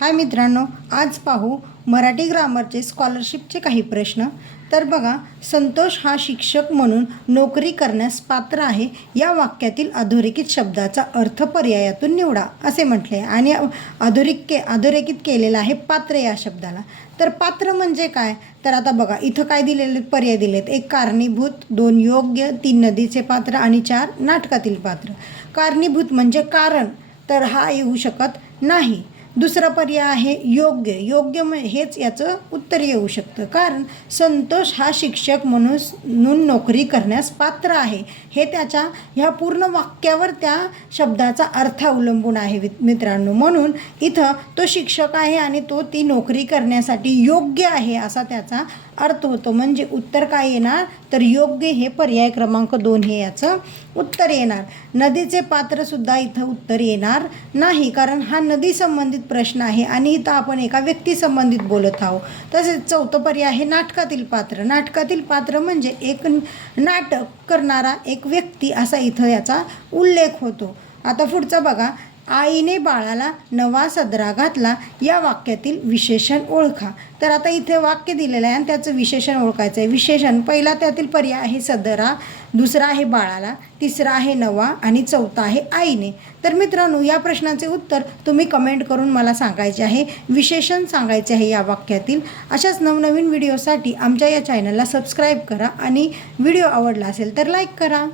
हाय मित्रांनो, आज पाहू मराठी ग्रामरचे स्कॉलरशिपचे काही प्रश्न। तर बघा, संतोष हा शिक्षक म्हणून नोकरी करण्यास पात्र आहे या वाक्यातील अधोरेखित शब्दाचा अर्थ पर्यायातून निवडा असे म्हटले आणि अधोरेखित केलेला आहे पात्र या शब्दाला। तर पात्र म्हणजे काय? तर आता बघा, इथं काय दिलेले पर्याय दिलेत, 1 कारणीभूत, 2 योग्य, 3 नदीचे पात्र आणि 4 नाटकातील पात्र। कारणीभूत म्हणजे कारण, तर हा येऊ शकत नाही। दुसरा पर्याय आहे योग्य, हेच याचं उत्तर येऊ शकतं, कारण संतोष हा शिक्षक म्हणून नोकरी करण्यास पात्र आहे हे त्याच्या ह्या पूर्ण वाक्यावर त्या शब्दाचा अर्थ अवलंबून आहे मित्रांनो। म्हणून इथं तो शिक्षक आहे आणि तो ती नोकरी करण्यासाठी योग्य आहे असा त्याचा अर्थ होतो। म्हणजे उत्तर काय येणार? तर योग्य हे पर्याय क्रमांक 2 हे याचं उत्तर येणार। नदीचे पात्र सुद्धा इथं उत्तर येणार नाही, कारण हा नदी संबंधित प्रश्न आहे आणि इथं आपण एका व्यक्ती संबंधित बोलत आहोत। तसेच चौथं पर्याय आहे नाटकातील पात्र। नाटकातील पात्र म्हणजे एक नाटक करणारा एक व्यक्ती असा इथं याचा उल्लेख होतो। आता पुढचं बघा, आईने बाळाला नवा सदरा घातला या वाक्यातील विशेषण ओळखा। तर आता इथे वाक्य दिलेलं आहे आणि त्याचं विशेषण ओळखायचं आहे। विशेषण पहिला त्यातील पर्याय आहे सदरा, दुसरा आहे बाळाला, तिसरा आहे नवा आणि चौथा आहे आईने। तर मित्रांनो, या प्रश्नाचे उत्तर तुम्ही कमेंट करून मला सांगायचे आहे, विशेषण सांगायचे आहे या वाक्यातील। अशाच नवनवीन व्हिडिओसाठी आमच्या या चॅनलला सबस्क्राईब करा आणि व्हिडिओ आवडला असेल तर लाईक करा।